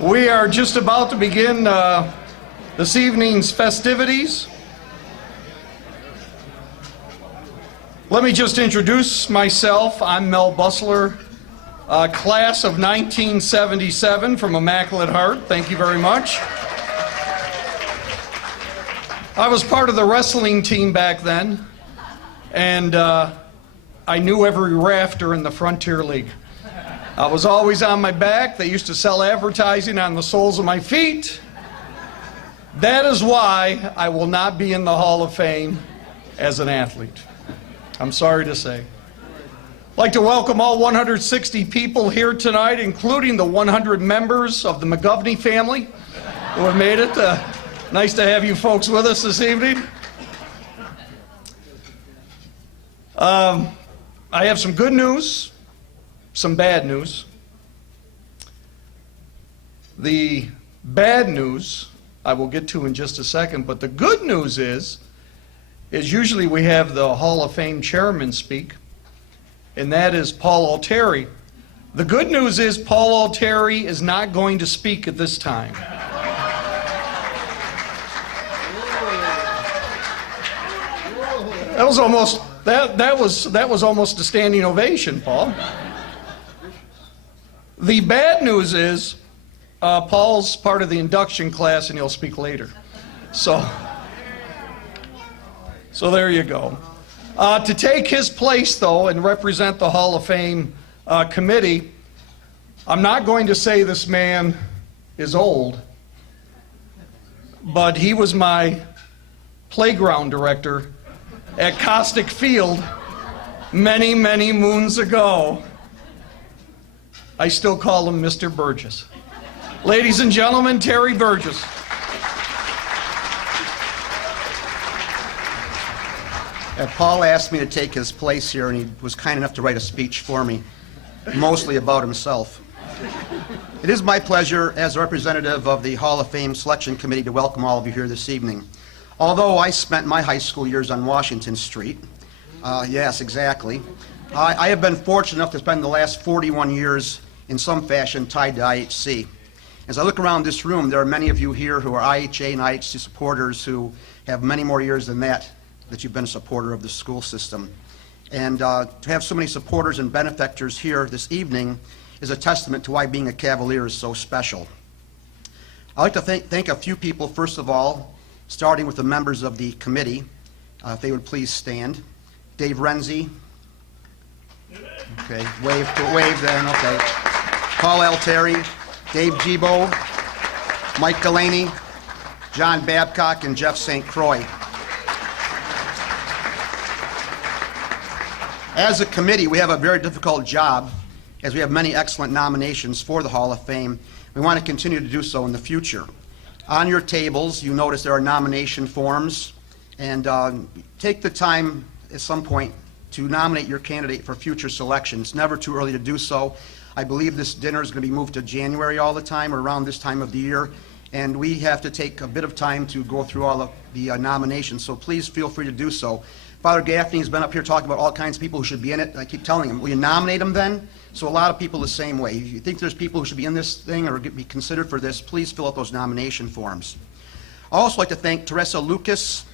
We are just about to begin this evening's festivities. Let me just introduce myself. I'm Mel Bustler, class of 1977 from Immaculate Heart. Thank you very much. I was part of the wrestling team back then, and I knew every rafter in the Frontier League. I was always on my back. They used to sell advertising on the soles of my feet. That is why I will not be in the Hall of Fame as an athlete. I'm sorry to say. I'd like to welcome all 160 people here tonight, including the 100 members of the McGovney family who have made it. Nice to have you folks with us this evening. I have some good news, some bad news. The bad news I will get to in just a second, but the good news is usually we have the Hall of Fame chairman speak, and that is Paul Alteri. The good news is Paul Alteri is not going to speak at this time. That was almost that was almost a standing ovation, Paul. The bad news is Paul's part of the induction class and he'll speak later. So there you go. To take his place, though, and represent the Hall of Fame committee, I'm not going to say this man is old, but he was my playground director at Caustic Field many, many moons ago. I still call him Mr. Burgess. Ladies and gentlemen, Terry Burgess. Paul asked me to take his place here, and he was kind enough to write a speech for me, mostly about himself. It is my pleasure, as a representative of the Hall of Fame Selection Committee, to welcome all of you here this evening. Although I spent my high school years on Washington Street, yes, exactly, I have been fortunate enough to spend the last 41 years in some fashion tied to IHC. As I look around this room, there are many of you here who are IHA and IHC supporters who have many more years than that you've been a supporter of the school system. And to have so many supporters and benefactors here this evening is a testament to why being a Cavalier is so special. I'd like to thank a few people, first of all, starting with the members of the committee. If they would please stand. Dave Renzi. Okay, wave then, okay. Paul Alteri, Dave Gibo, Mike Delaney, John Babcock, and Jeff St. Croix. As a committee, we have a very difficult job, as we have many excellent nominations for the Hall of Fame. We want to continue to do so in the future. On your tables, you notice there are nomination forms, and take the time at some point to nominate your candidate for future selection. It's never too early to do so. I believe this dinner is going to be moved to January all the time, or around this time of the year, and we have to take a bit of time to go through all of the nominations, so please feel free to do so. Father Gaffney has been up here talking about all kinds of people who should be in it. I keep telling him, will you nominate them then? So a lot of people the same way. If you think there's people who should be in this thing or be considered for this, please fill out those nomination forms. I'd also like to thank Teresa Lucas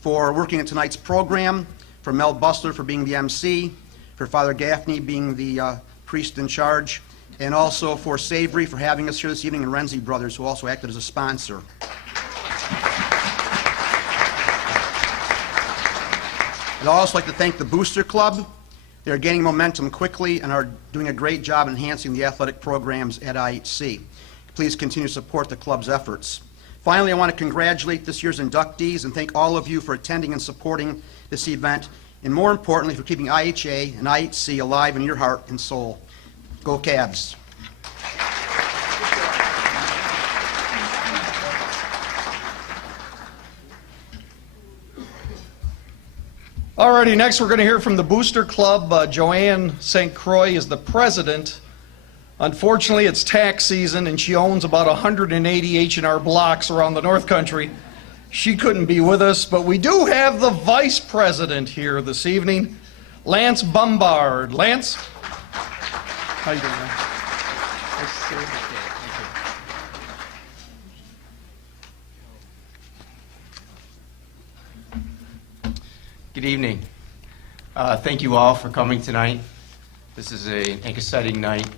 for working in tonight's program, for Mel Bustler for being the MC, for Father Gaffney being the priest in charge, and also for Savory for having us here this evening, and Renzi Brothers, who also acted as a sponsor. I'd also like to thank the Booster Club. They're gaining momentum quickly and are doing a great job enhancing the athletic programs at IHC. Please continue to support the club's efforts. Finally, I want to congratulate this year's inductees and thank all of you for attending and supporting this event, and more importantly, for keeping IHA and IHC alive in your heart and soul. Go Cavs! Alrighty, next we're going to hear from the Booster Club. Joanne St. Croix is the president. Unfortunately, it's tax season, and she owns about 180 H&R blocks around the North Country. She couldn't be with us, but we do have the vice president here this evening, Lance Bombard. Lance? How you doing, man? Nice to see you. Good evening. Thank you all for coming tonight. This is an exciting night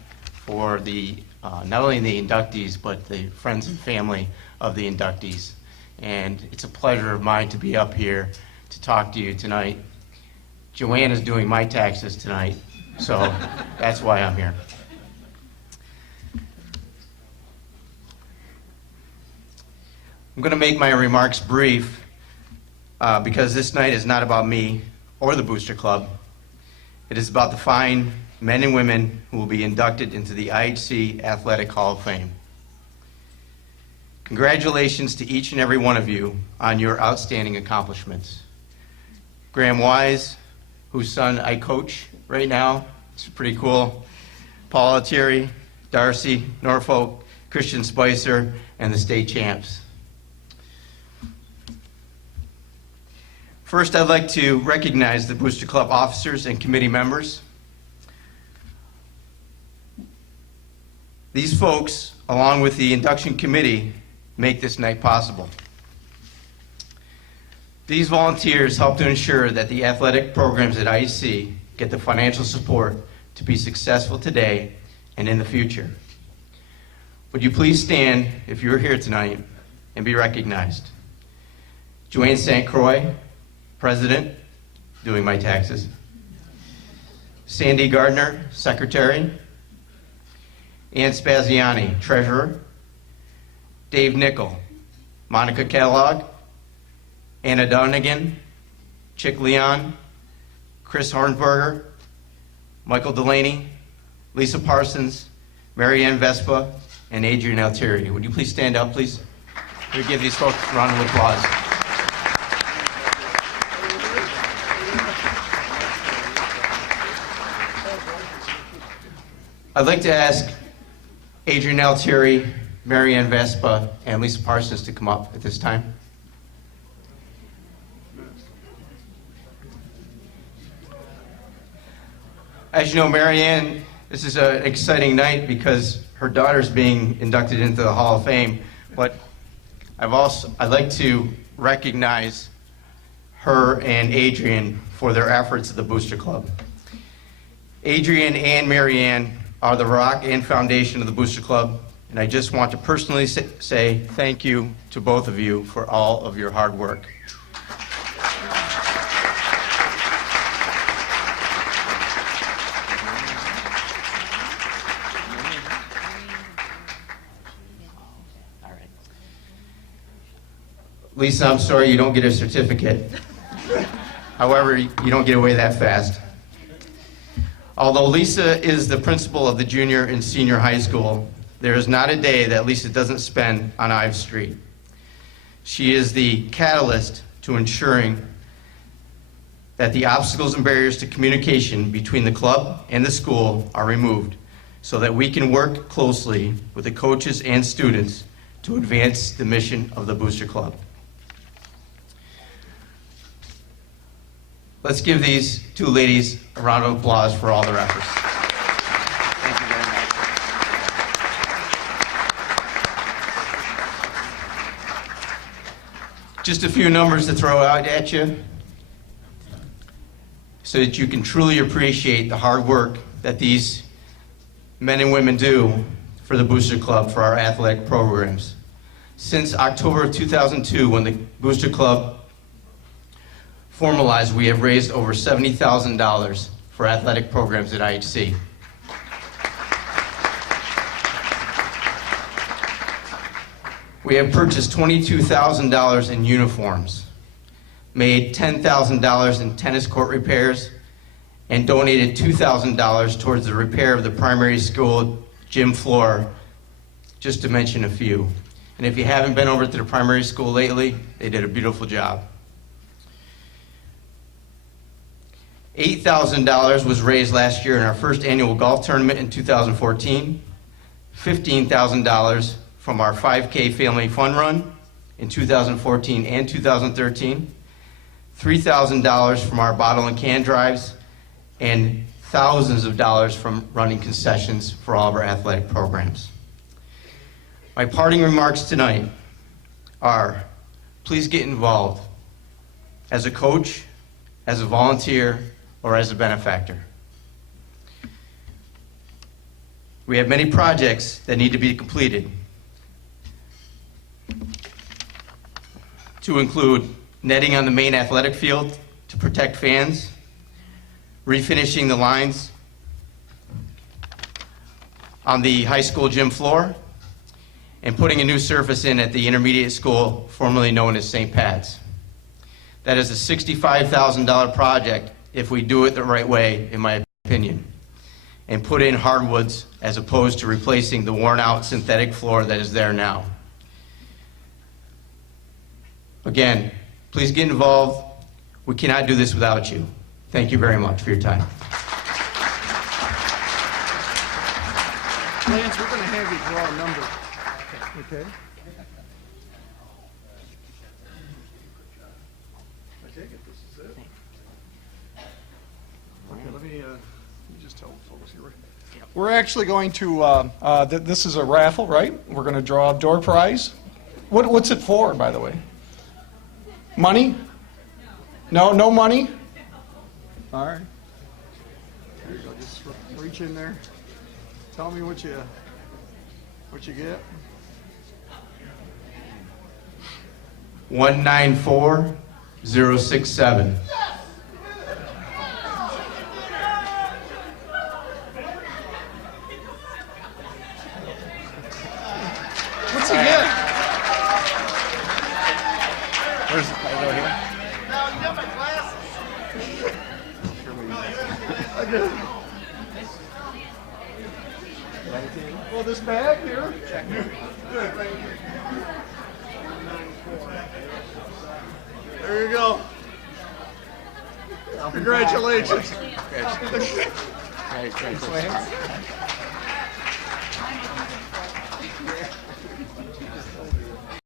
for not only the inductees, but the friends and family of the inductees. And it's a pleasure of mine to be up here to talk to you tonight. Joanne is doing my taxes tonight, so that's why I'm here. I'm going to make my remarks brief because this night is not about me or the Booster Club. It is about the fine men and women who will be inducted into the IHC Athletic Hall of Fame. Congratulations to each and every one of you on your outstanding accomplishments. Graham Wise, whose son I coach right now, it's pretty cool. Paul Alteri, Darcy, Norfolk, Christian Spicer, and the state champs. First, I'd like to recognize the Booster Club officers and committee members. These folks, along with the induction committee, make this night possible. These volunteers help to ensure that the athletic programs at IHC get the financial support to be successful today and in the future. Would you please stand if you're here tonight and be recognized? Joanne St. Croix, President, doing my taxes. Sandy Gardner, Secretary. Ann Spaziani, Treasurer. Dave Nickel, Monica Kellogg, Anna Donegan, Chick Leon, Chris Hornberger, Michael Delaney, Lisa Parsons, Mary Ann Vespa, and Adrian Alteri. Would you please stand up, please? We give these folks a round of applause. I'd like to ask Adrian Alteri, Mary Ann Vespa, and Lisa Parsons to come up at this time. As you know, Mary Ann, this is an exciting night because her daughter's being inducted into the Hall of Fame, but I'd like to recognize her and Adrian for their efforts at the Booster Club. Adrian and Mary Ann are the rock and foundation of the Booster Club, and I just want to personally say thank you to both of you for all of your hard work. All right. Lisa, I'm sorry you don't get a certificate. However, you don't get away that fast. Although Lisa is the principal of the junior and senior high school, there is not a day that Lisa doesn't spend on Ives Street. She is the catalyst to ensuring that the obstacles and barriers to communication between the club and the school are removed so that we can work closely with the coaches and students to advance the mission of the Booster Club. Let's give these two ladies a round of applause for all their efforts. Thank you very much. Just a few numbers to throw out at you so that you can truly appreciate the hard work that these men and women do for the Booster Club, for our athletic programs. Since October of 2002, when the Booster Club formalized, we have raised over $70,000 for athletic programs at IHC. We have purchased $22,000 in uniforms, made $10,000 in tennis court repairs, and donated $2,000 towards the repair of the primary school gym floor, just to mention a few. And if you haven't been over to the primary school lately, they did a beautiful job. $8,000 was raised last year in our first annual golf tournament in 2014, $15,000 from our 5K Family Fun Run in 2014 and 2013, $3,000 from our bottle and can drives, and thousands of dollars from running concessions for all of our athletic programs. My parting remarks tonight are, please get involved. As a coach, as a volunteer, or as a benefactor. We have many projects that need to be completed, to include netting on the main athletic field to protect fans, refinishing the lines on the high school gym floor, and putting a new surface in at the intermediate school, formerly known as St. Pat's. That is a $65,000 project if we do it the right way, in my opinion, and put in hardwoods as opposed to replacing the worn-out synthetic floor that is there now. Again, please get involved. We cannot do this without you. Thank you very much for your time. Lance, we're going to have you draw a number. Okay? I take it this is it. Okay, let me just tell folks here. We're actually going to, this is a raffle, right? We're going to draw a door prize. What's it for, by the way? Money? No, no money? All right. There you go. Just reach in there. Tell me what you get. 194067. What's he get? Where's the right over here? Well, this bag here. There you go. Congratulations. Great.